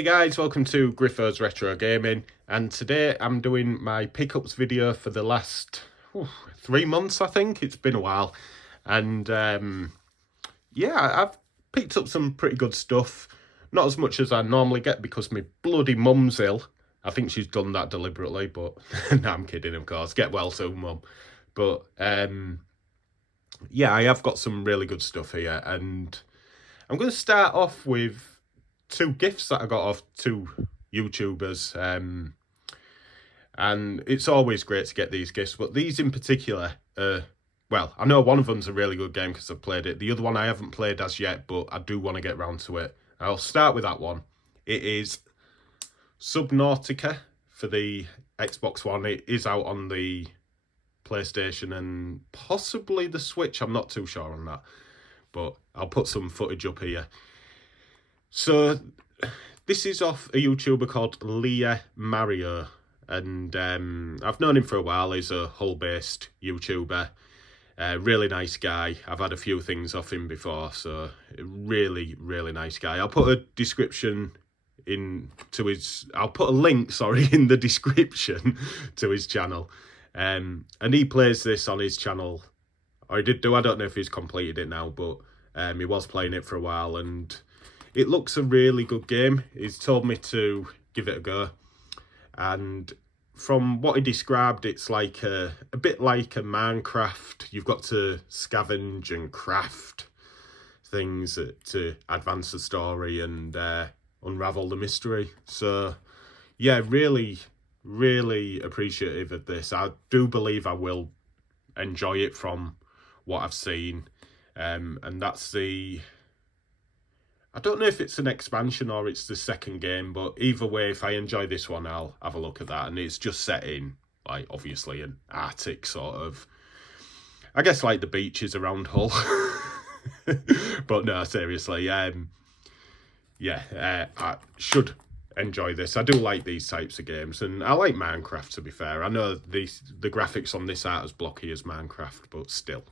Hey guys, welcome to Griffo's Retro Gaming, and today I'm doing my pickups video for the last 3 months, I think. It's been a while, and yeah, I've picked up some pretty good stuff. Not as much as I normally get because my bloody mum's ill. I think she's done that deliberately, but no, I'm kidding, of course. Get well soon, mum. But yeah, I have got some really good stuff here, and I'm going to start off with two gifts that I got off two YouTubers, and it's always great to get these gifts, but these in particular, well, I know one of them's a really good game because I've played it. The other one I haven't played as yet, but I do want to get round to it. I'll start with that one. It is Subnautica for the Xbox One. It is out on the PlayStation and possibly the Switch. I'm not too sure on that, but I'll put some footage up here. So this is off a YouTuber called Leah Mario, and I've known him for a while. He's a Hull-based YouTuber, really nice guy. I've had a few things off him before, so really nice guy. I'll put a description I'll put a link, in the description to his channel, and he plays this on his channel, or he did do. I don't know if he's completed it now, but he was playing it for a while, and it looks a really good game. He's told me to give it a go. And from what he described, it's like a bit like a Minecraft. You've got to scavenge and craft things to advance the story and unravel the mystery. So, yeah, really appreciative of this. I do believe I will enjoy it from what I've seen. And that's I don't know if it's an expansion or it's the second game, but either way, if I enjoy this one, I'll have a look at that. And it's just set in, like, obviously an Arctic sort of, I guess, like the beaches around Hull. But no, seriously, I should enjoy this. I do like these types of games, and I like Minecraft, to be fair. I know the graphics on this aren't as blocky as Minecraft, but still,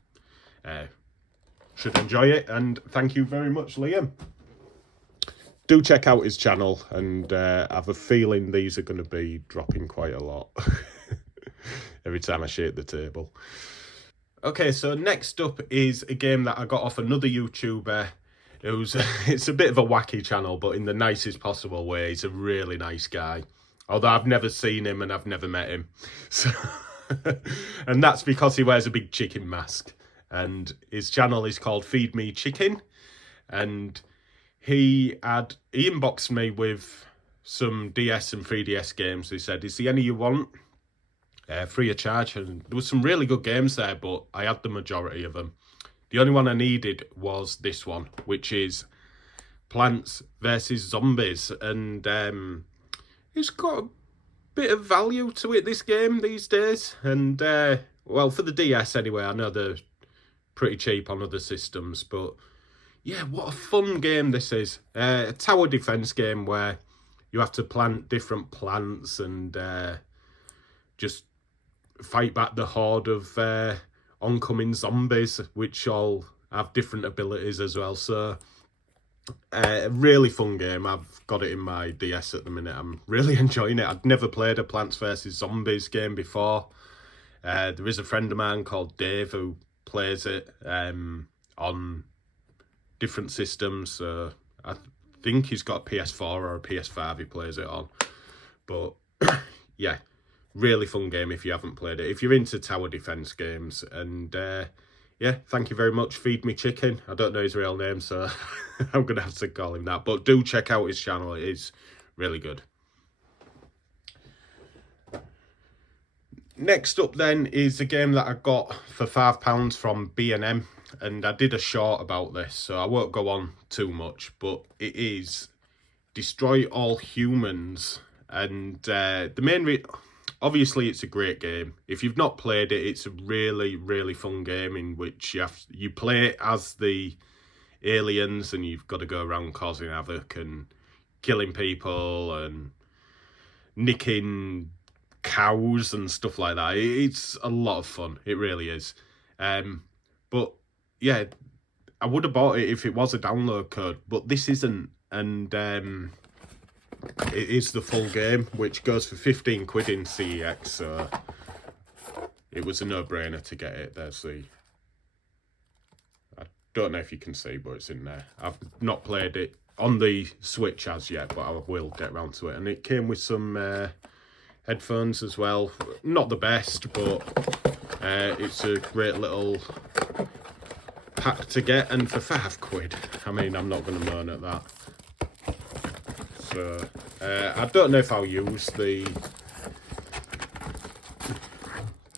should enjoy it. And thank you very much, Liam. Do check out his channel, and I have a feeling these are going to be dropping quite a lot every time I shake the table. Okay, so next up is a game that I got off another YouTuber. It's a bit of a wacky channel, but in the nicest possible way. He's a really nice guy, although I've never seen him and I've never met him. So, and that's because he wears a big chicken mask. And his channel is called Feed Me Chicken, and he inboxed me with some DS and 3DS games. He said, "Is there any you want? Free of charge." And there was some really good games there, but I had the majority of them. The only one I needed was this one, which is Plants vs Zombies, and it's got a bit of value to it, this game, these days. And well, for the DS anyway. I know they're pretty cheap on other systems, but yeah, what a fun game this is. A tower defense game where you have to plant different plants and just fight back the horde of oncoming zombies, which all have different abilities as well. So a really fun game. I've got it in my DS at the minute. I'm really enjoying it. I'd never played a Plants vs Zombies game before. There is a friend of mine called Dave who plays it on different systems. So I think he's got a PS4 or a PS5 he plays it on. But yeah, really fun game if you haven't played it, if you're into tower defense games. And yeah, thank you very much, Feed Me Chicken. I don't know his real name, so I'm gonna have to call him that, but do check out his channel. It is really good. Next up then is a game that I got for £5 from B&M, and I did a short about this, so I won't go on too much, but it is Destroy All Humans. And the main obviously it's a great game. If you've not played it, it's a really fun game in which you play as the aliens, and you've got to go around causing havoc and killing people and nicking cows and stuff like that. It's a lot of fun. It really is. But yeah, I would have bought it if it was a download code, but this isn't. And it is the full game, which goes for 15 quid in CEX, so it was a no-brainer to get it. There's the... I don't know if you can see, but it's in there. I've not played it on the Switch as yet, but I will get around to it. And it came with some headphones as well. Not the best, but it's a great little pack to get. And for 5 quid, I mean, I'm not going to moan at that. So, I don't know if I'll use the...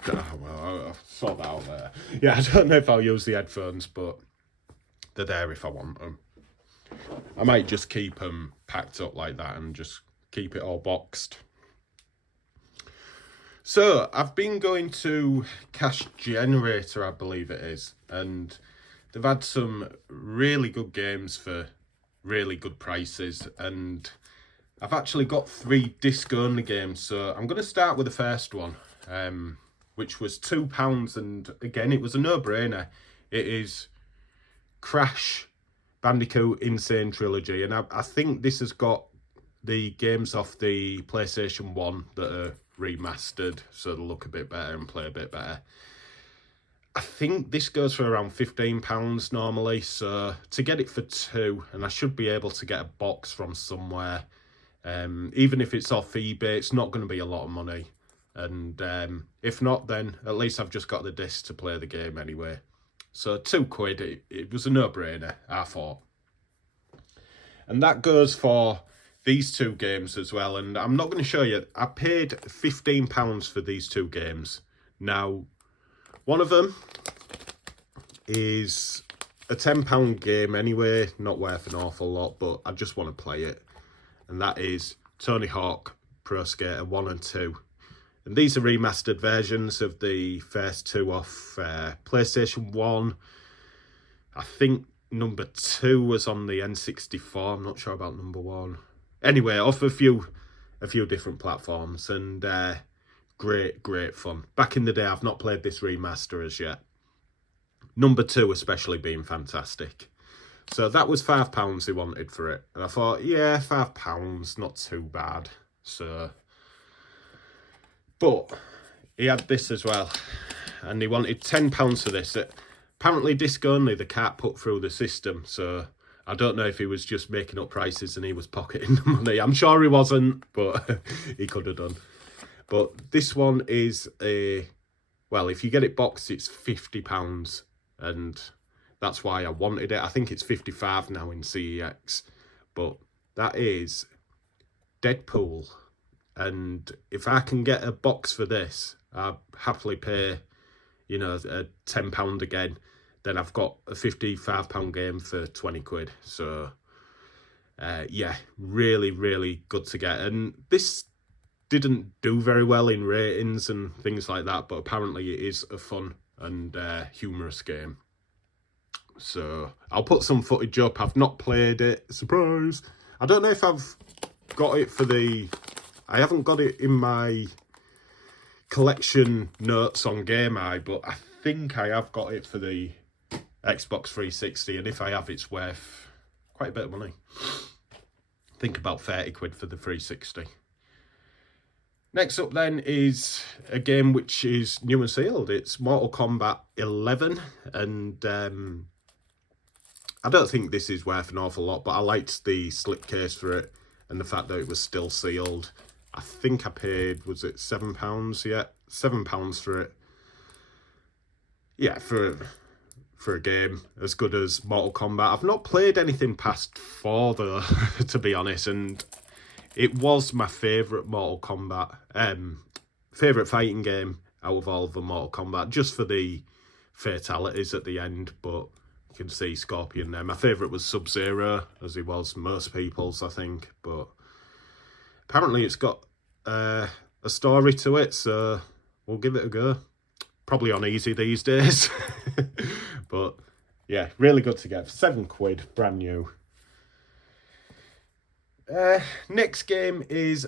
Oh, well, I'll sort that out there. Yeah, I don't know if I'll use the headphones, but they're there if I want them. I might just keep them packed up like that and just keep it all boxed. So, I've been going to Cash Generator, I believe it is, and they've had some really good games for really good prices, and I've actually got 3 disc-only games, so I'm going to start with the first one, which was £2, and again, it was a no-brainer. It is Crash Bandicoot Insane Trilogy, and I think this has got the games off the PlayStation 1 that are remastered, so they look a bit better and play a bit better. I think this goes for around £15 normally, so to get it for 2, and I should be able to get a box from somewhere, even if it's off eBay, it's not going to be a lot of money. And if not, then at least I've just got the disc to play the game anyway. So 2 quid, it was a no-brainer, I thought. And that goes for these 2 games as well. And I'm not going to show you, I paid £15 for these 2 games. Now, one of them is a £10 game anyway, not worth an awful lot, but I just want to play it. And that is Tony Hawk Pro Skater 1 and 2. And these are remastered versions of the first 2 off PlayStation 1. I think number 2 was on the N64. I'm not sure about number 1. Anyway, off a few different platforms, and great fun. Back in the day, I've not played this remaster as yet. Number 2 especially being fantastic. So that was £5 he wanted for it. And I thought, yeah, £5, not too bad. So, but he had this as well. And he wanted £10 for this. Apparently disc only, they can't put through the system. So I don't know if he was just making up prices and he was pocketing the money. I'm sure he wasn't, but he could have done. But this one is well, if you get it boxed, it's £50. And that's why I wanted it. I think it's 55 now in CEX. But that is Deadpool. And if I can get a box for this, I'll happily pay, you know, a £10 again. Then I've got a £55 game for 20 quid. So, yeah, really good to get. And this didn't do very well in ratings and things like that, but apparently it is a fun and humorous game. So I'll put some footage up. I've not played it. Surprise! I don't know if I've got it for the... I haven't got it in my collection notes on GameEye, but I think I have got it for the Xbox 360, and if I have, it's worth quite a bit of money. I think about 30 quid for the 360. Next up then is a game which is new and sealed. It's Mortal Kombat 11, and I don't think this is worth an awful lot, but I liked the slipcase for it and the fact that it was still sealed. I think I paid, was it £7? Yeah, £7 for it. Yeah, for a game as good as Mortal Kombat. I've not played anything past 4 though, to be honest, and it was my favourite Mortal Kombat, favourite fighting game out of all of the Mortal Kombat, just for the fatalities at the end, but you can see Scorpion there. My favourite was Sub-Zero, as he was most people's, I think, but apparently it's got a story to it, so we'll give it a go. Probably on easy these days, but yeah, really good to get for 7 quid, brand new. Next game is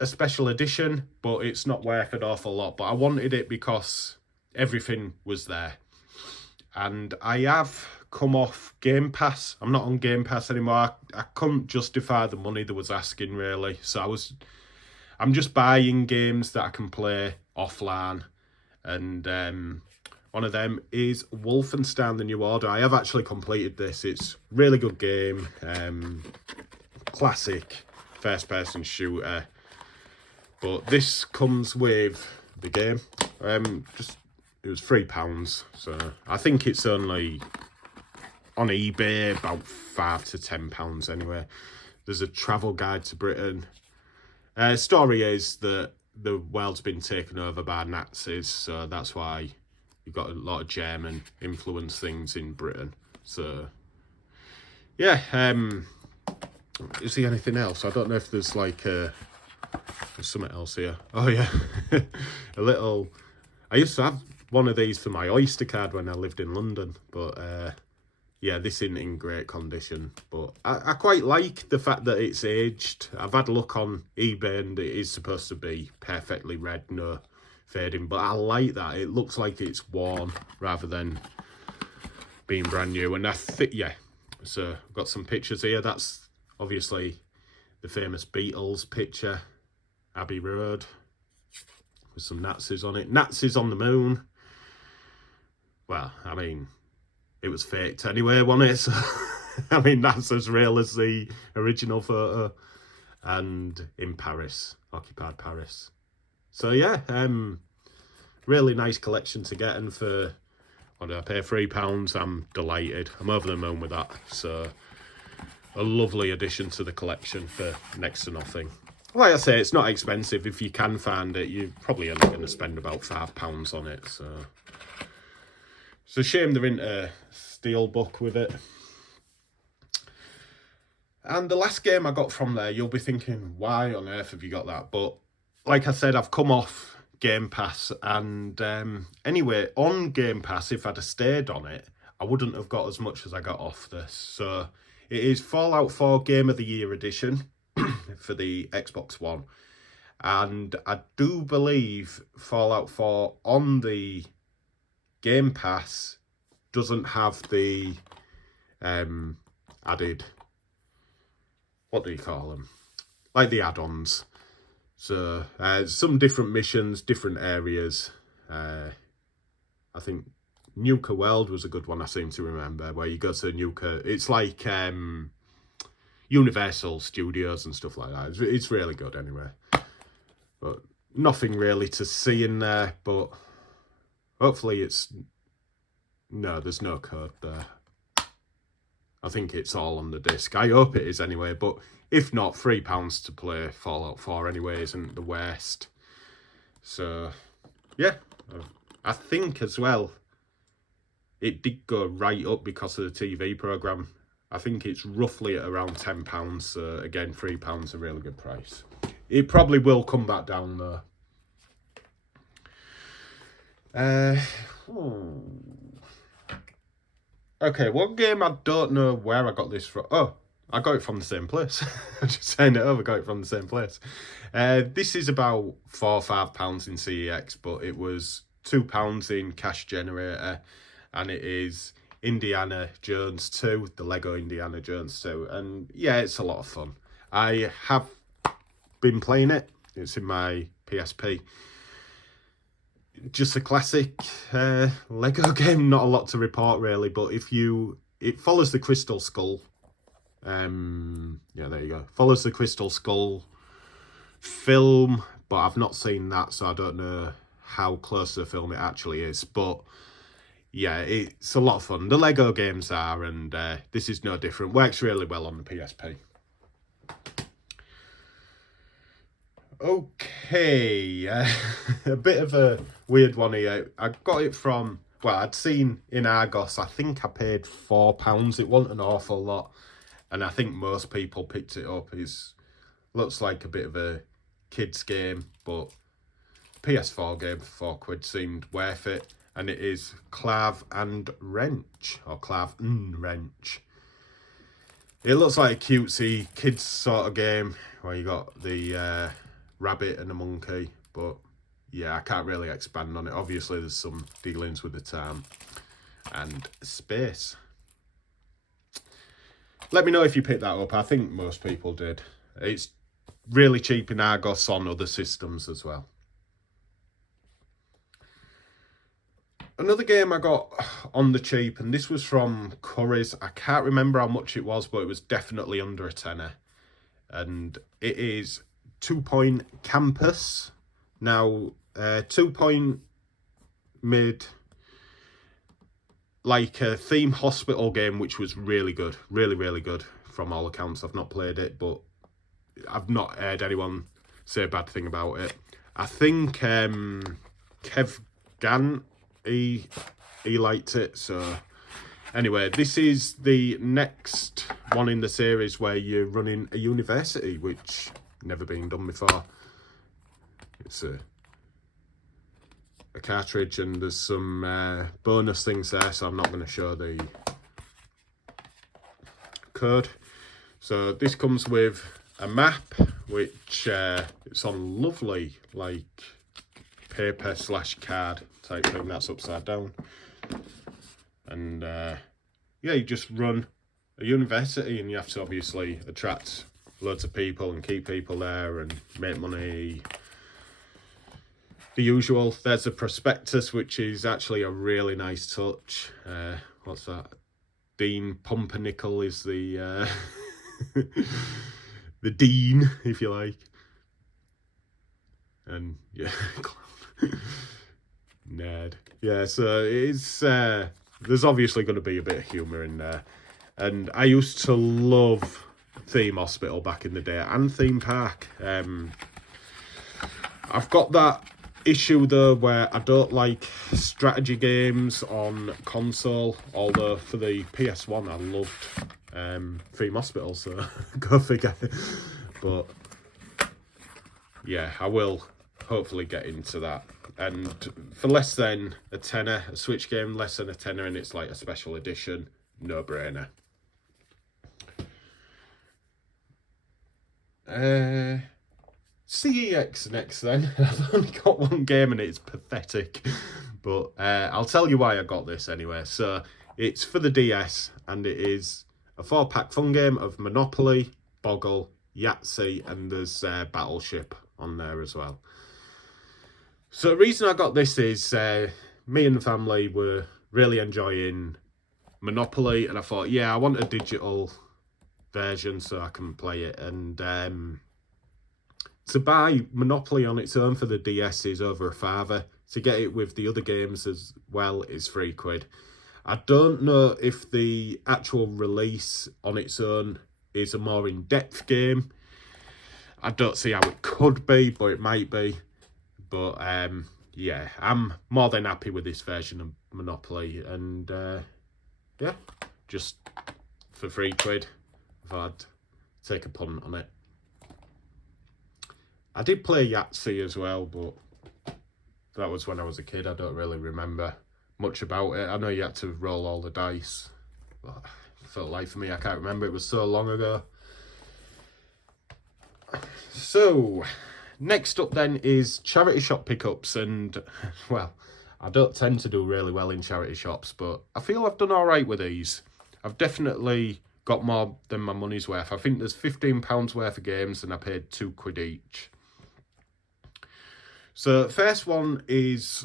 a special edition, but it's not worth an awful lot, but I wanted it because everything was there. And I have come off Game Pass. I'm not on Game Pass anymore. I couldn't justify the money they was asking, really. So I'm just buying games that I can play offline. And one of them is Wolfenstein The New Order. I have actually completed this. It's a really good game. Classic first-person shooter. But this comes with the game. It was £3, so I think it's only on eBay about £5 to £10 anyway. There's a travel guide to Britain. Story is that the world's been taken over by Nazis, so that's why you've got a lot of German influence things in Britain. So yeah, is there anything else? I don't know if there's like there's something else here. Oh yeah, a little. I used to have one of these for my Oyster card when I lived in London, but yeah, this isn't in great condition. But I quite like the fact that it's aged. I've had a look on eBay and it is supposed to be perfectly red, no fading, but I like that. It looks like it's worn rather than being brand new. And I think, yeah, so I've got some pictures here. That's obviously the famous Beatles picture, Abbey Road, with some Nazis on it. Nazis on the moon. Well, I mean, it was faked anyway, wasn't it? So, I mean, that's as real as the original photo. And in Paris, occupied Paris. So yeah, really nice collection to get. And for, what did I pay, £3? I'm delighted. I'm over the moon with that. So a lovely addition to the collection for next to nothing. Like I say, it's not expensive. If you can find it, you're probably only going to spend about £5 on it. So it's a shame they're into Steelbook with it. And the last game I got from there, you'll be thinking, why on earth have you got that? But like I said, I've come off Game Pass. And anyway, on Game Pass, if I'd have stayed on it, I wouldn't have got as much as I got off this. So it is Fallout 4 Game of the Year edition for the Xbox One. And I do believe Fallout 4 on the Game Pass doesn't have the added, what do you call them? Like the add-ons. So some different missions, different areas. I think Nuka World was a good one, I seem to remember, where you go to Nuka. It's like Universal Studios and stuff like that. It's really good anyway. But nothing really to see in there, but hopefully it's... No, there's no code there. I think it's all on the disc. I hope it is anyway, but if not, £3 to play Fallout 4 anyway isn't the worst. So, yeah. I think as well, it did go right up because of the TV programme. I think it's roughly at around £10. So, again, £3 a really good price. It probably will come back down though. Okay, one game I don't know where I got this from. Oh, I got it from the same place. I'm just saying it over, got it from the same place. This is about £4 or £5 in CEX, but it was £2 in Cash Generator, and it is Indiana Jones 2, the Lego Indiana Jones 2. And yeah, it's a lot of fun. I have been playing it. It's in my PSP. Just a classic Lego game. Not a lot to report really, but it follows the Crystal Skull. Yeah, there you go. Follows the Crystal Skull film, but I've not seen that, so I don't know how close to the film it actually is. But yeah, it's a lot of fun. The Lego games are, and this is no different. Works really well on the PSP. Okay, a bit of a weird one here. I got it from, well, I'd seen in Argos, I think I paid £4. It wasn't an awful lot, and I think most people picked it up. It looks like a bit of a kid's game, but PS4 game for £4 seemed worth it, and it is Clavin Wrench, or Clavin Wrench. It looks like a cutesy kids sort of game where you got the rabbit and a monkey, but yeah, I can't really expand on it. Obviously there's some dealings with the time and space. Let me know if you picked that up. I think most people did. It's really cheap in Argos on other systems as well. Another game I got on the cheap, and this was from Curry's. I can't remember how much it was, but it was definitely under a tenner. And it is 2 Campus. Now, 2 made like a theme hospital game, which was really good. Really, really good from all accounts. I've not played it, but I've not heard anyone say a bad thing about it. I think Kev Gann, he liked it. So anyway, this is the next one in the series where you're running a university, which never been done before. It's a cartridge, and there's some bonus things there, so I'm not going to show the code. So this comes with a map, which it's on lovely like paper / card type thing. That's upside down, and yeah, you just run a university, and you have to obviously attract loads of people and keep people there and make money. The usual. There's a prospectus, which is actually a really nice touch. What's that? Dean Pumpernickel is the the dean, if you like. And yeah, nerd. Yeah, so it's there's obviously going to be a bit of humour in there. And I used to love Theme Hospital back in the day, and Theme Park. I've got that issue though where I don't like strategy games on console, although for the PS1 I loved Theme Hospital, so go figure. But yeah, I will hopefully get into that. And for less than a tenner, a Switch game less than a tenner, and it's like a special edition, no brainer. CEX next then. I've only got one game and it's pathetic, but I'll tell you why I got this anyway. So it's for the DS, and it is a 4-pack fun game of Monopoly, Boggle, Yahtzee, and there's Battleship on there as well. So the reason I got this is me and the family were really enjoying Monopoly, and I thought, yeah, I want a digital version so I can play it. And to buy Monopoly on its own for the DS is over £5. To get it with the other games as well is £3. I don't know if the actual release on its own is a more in-depth game. I don't see how it could be, but it might be. But yeah, I'm more than happy with this version of Monopoly. And yeah, just for £3, if I'd take a punt on it. I did play Yahtzee as well, but that was when I was a kid. I don't really remember much about it. I know you had to roll all the dice, but for the life of me, I can't remember. It was so long ago. So, next up then is charity shop pickups. And, well, I don't tend to do really well in charity shops, but I feel I've done all right with these. I've definitely got more than my money's worth. I think there's £15 worth of games, and I paid £2 each. So first one is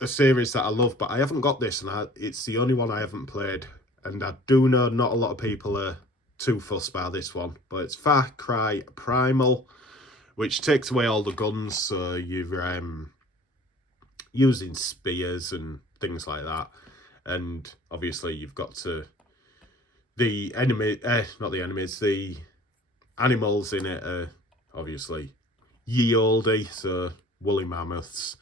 a series that I love, but I haven't got this, and it's the only one I haven't played. And I do know not a lot of people are too fussed by this one, but it's Cry Primal, which takes away all the guns, so you're using spears and things like that. And obviously you've got to... The enemy, not the enemies, the animals in it are obviously ye olde, so woolly mammoths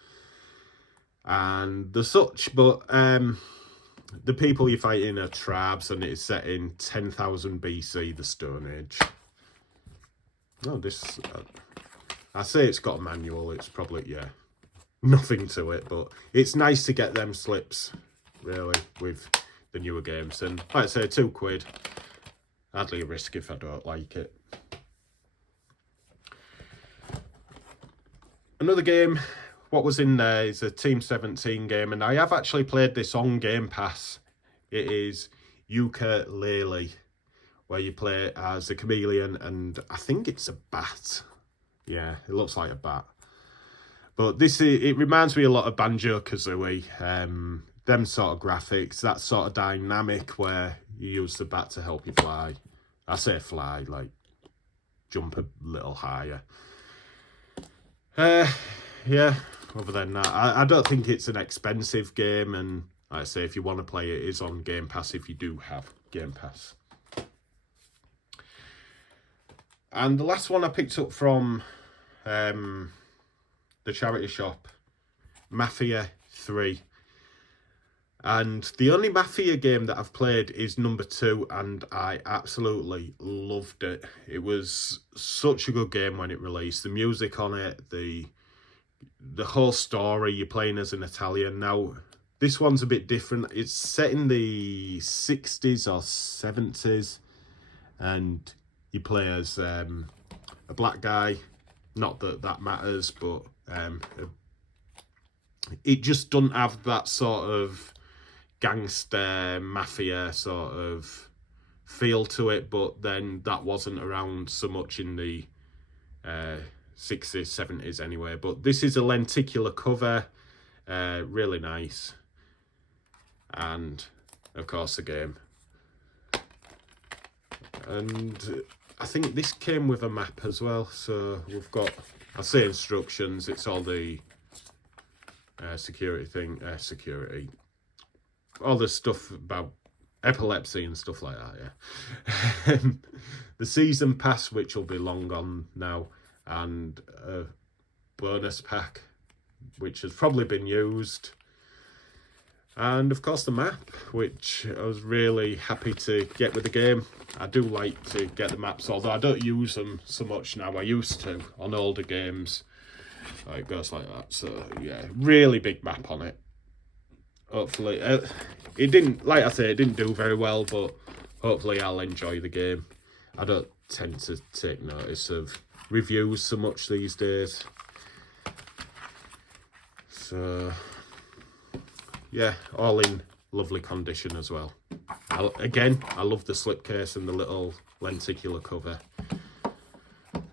and the such, but the people you're fighting are tribes, and it's set in 10,000 BC, the Stone Age. Oh, this I say it's got a manual. It's probably, yeah, nothing to it, but it's nice to get them slips really with the newer games. And like I say, £2, hardly a risk if I don't like it. Another game, what was in there is a Team 17 game, and I have actually played this on Game Pass. It is Ukulele, where you play as a chameleon, and I think it's a bat. Yeah, it looks like a bat. But it reminds me a lot of Banjo-Kazooie. Them sort of graphics, that sort of dynamic where you use the bat to help you fly. I say fly, like jump a little higher. Yeah, other than that, I don't think it's an expensive game, and like I say, if you want to play it, it's on Game Pass if you do have Game Pass. And the last one I picked up from the charity shop, Mafia 3. And the only Mafia game that I've played is number 2, and I absolutely loved it. It was such a good game when it released. The music on it, the whole story, you're playing as an Italian. Now, this one's a bit different. It's set in the 60s or 70s, and you play as a black guy. Not that that matters, but it just doesn't have that sort of gangster mafia sort of feel to it, but then that wasn't around so much in the 60s, 70s anyway. But this is a lenticular cover, really nice, and of course the game. And I think this came with a map as well, so we've got, I say instructions, it's all the security, all the stuff about epilepsy and stuff like that, yeah. The season pass, which will be long gone now, and a bonus pack, which has probably been used. And of course the map, which I was really happy to get with the game. I do like to get the maps, although I don't use them so much now. I used to on older games. It goes like that. So yeah, really big map on it. Hopefully, it didn't, like I say, it didn't do very well, but hopefully I'll enjoy the game. I don't tend to take notice of reviews so much these days. So yeah, all in lovely condition as well. Again, I love the slipcase and the little lenticular cover.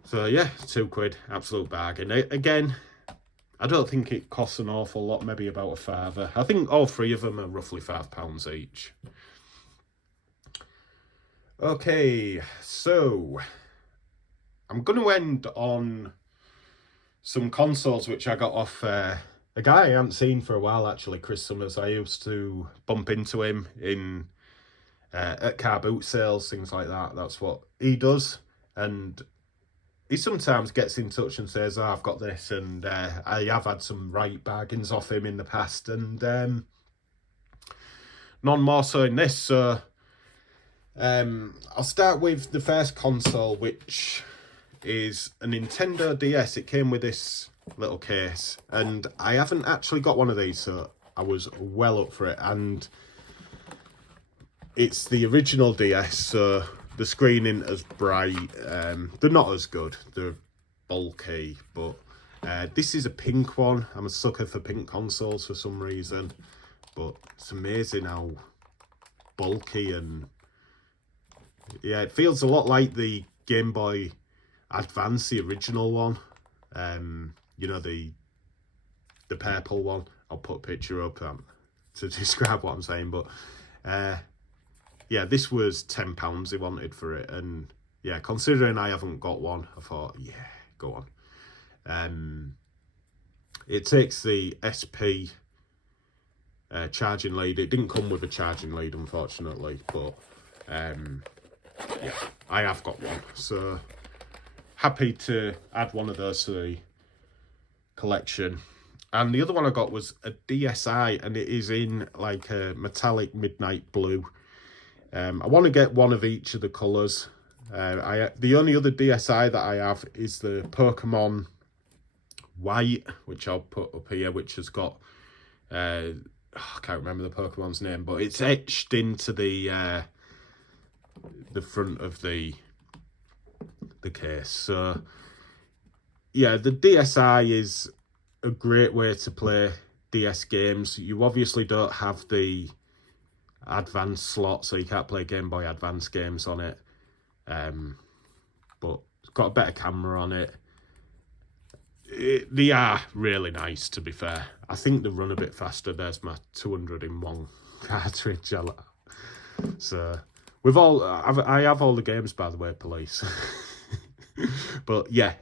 So yeah, £2, absolute bargain. Again, I don't think it costs an awful lot, maybe about a £5. I think all 3 of them are roughly £5 each. Okay, so I'm going to end on some consoles which I got off a guy I haven't seen for a while, actually, Chris Summers. I used to bump into him in at car boot sales, things like that. That's what he does. And he sometimes gets in touch and says, oh, I've got this, and I have had some right bargains off him in the past, and none more so in this. So I'll start with the first console, which is a Nintendo DS. It came with this little case, and I haven't actually got one of these, so I was well up for it. And it's the original DS, so the screen isn't as bright. They're not as good, they're bulky, but this is a pink one. I'm a sucker for pink consoles for some reason, but it's amazing how bulky, and yeah, it feels a lot like the Game Boy Advance, the original one. You know, the purple one. I'll put a picture up to describe what I'm saying, but yeah, this was £10 he wanted for it, and yeah, considering I haven't got one, I thought, yeah, go on. It takes the SP charging lead. It didn't come with a charging lead, unfortunately, but yeah, I have got one, so happy to add one of those to the collection. And the other one I got was a DSi, and it is in like a metallic midnight blue. I want to get one of each of the colours. The only other DSi that I have is the Pokemon White, which I'll put up here, which has got I can't remember the Pokemon's name, but it's etched into the front of the case. So yeah, the DSi is a great way to play DS games. You obviously don't have the Advance slot, so you can't play Game Boy Advance games on it. But it's got a better camera on it. They are really nice, to be fair. I think they run a bit faster. There's my 200 in one cartridge. So with all, I have all the games, by the way, police. But yeah,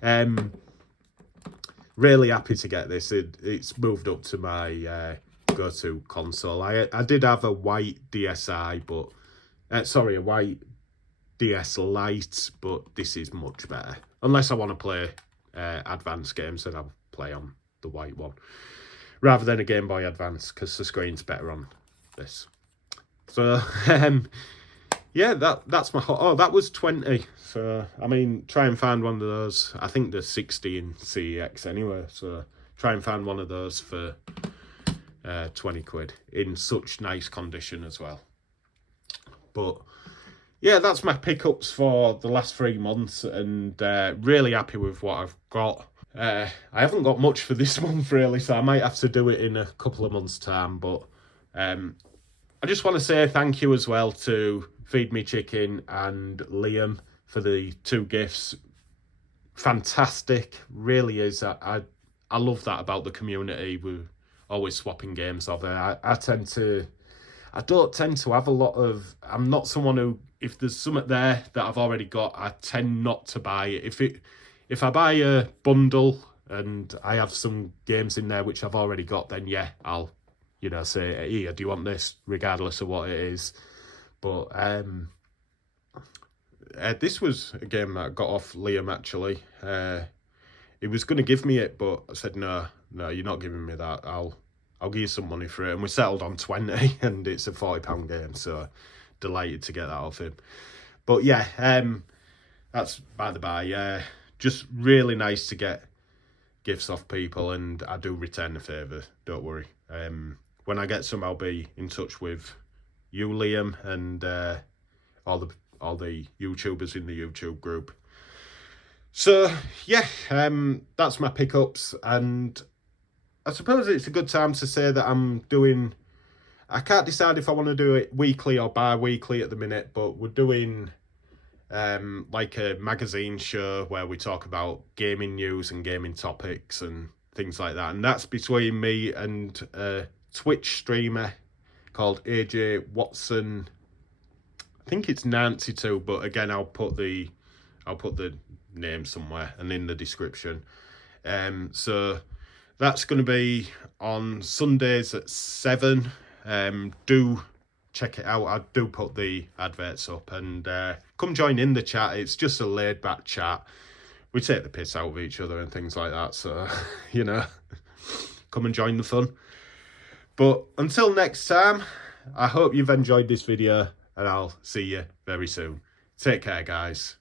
really happy to get this. It's moved up to my go-to console. I did have a white DSi, but sorry, a white DS Lite, but this is much better. Unless I want to play advanced games, then I'll play on the white one rather than a Game Boy Advance, because the screen's better on this. So yeah, that's my that was 20. So I mean, try and find one of those. I think there's 60 in CEX anyway, so try and find one of those for 20 quid in such nice condition as well. But yeah, that's my pickups for the last 3 months, and really happy with what I've got. I haven't got much for this month really, so I might have to do it in a couple of months' time. But I just want to say thank you as well to Feed Me Chicken and Liam for the 2 gifts. Fantastic, really is. I love that about the community. We're always swapping games over. I don't tend to have a lot of... I'm not someone who, if there's something there that I've already got, I tend not to buy it. If I buy a bundle and I have some games in there which I've already got, then yeah, I'll, say, here, do you want this, regardless of what it is. But this was a game that I got off Liam, actually. He was going to give me it, but I said, no, you're not giving me that. I'll give you some money for it. And we settled on 20, and it's a £40 game, so delighted to get that off him. But yeah, that's by the by. Just really nice to get gifts off people, and I do return the favour, don't worry. When I get some, I'll be in touch with you, Liam, and all the YouTubers in the YouTube group. So yeah, that's my pickups, and I suppose it's a good time to say that I'm doing... I can't decide if I want to do it weekly or bi-weekly at the minute, but we're doing like a magazine show where we talk about gaming news and gaming topics and things like that. And that's between me and a Twitch streamer called AJ Watson. I think it's 92, but again, I'll put the name somewhere and in the description. So that's going to be on Sundays at 7. Do check it out. I do put the adverts up, and come join in the chat. It's just a laid back chat. We take the piss out of each other and things like that, so come and join the fun. But until next time, I hope you've enjoyed this video, and I'll see you very soon. Take care, guys.